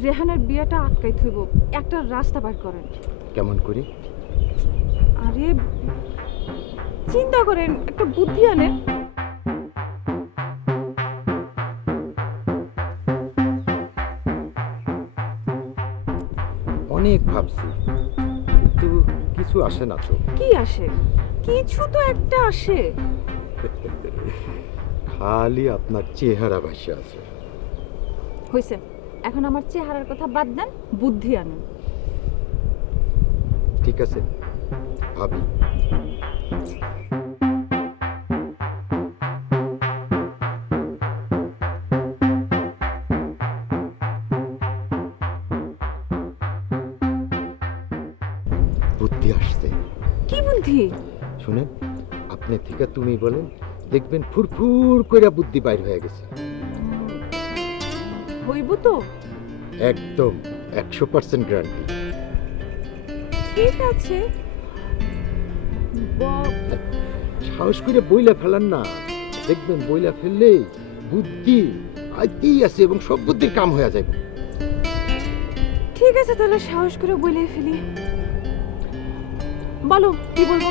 রেহানের বিয়েটা আটকাই থইব, একটা রাস্তা বার করেন। কেমন করি? আরে চিন্তা করেন, একটা বুদ্ধি আনেন। অনেক ভাবছি, কিন্তু কিছু আসে না তো। কি আসে? কিছু তো একটা আসে। খালি আপনার চেহারা ভাসে আছে। হইছে, এখন আমার চেহারার কথা বাদ দেন, বুদ্ধি আনেন। ঠিক আছে, ভাবি। বুদ্ধি আসছে। কি বুদ্ধি? শুনেন, আপনি থেকে তুমি বলেন, দেখবেন ফুরফুর কইরা বুদ্ধি বাইর হয়ে গেছে। হইব তো? একদম 100% গ্যারান্টি। ঠিক আছে, সাহস করে বইলা ফেলান না, দেখবেন বইলা ফেললেই বুদ্ধি আইতেই আছে এবং সব বুদ্ধির কাম হয়ে যাবে। ঠিক আছে, তাহলে সাহস করে বলে ফেলি। বলো কি বলবো।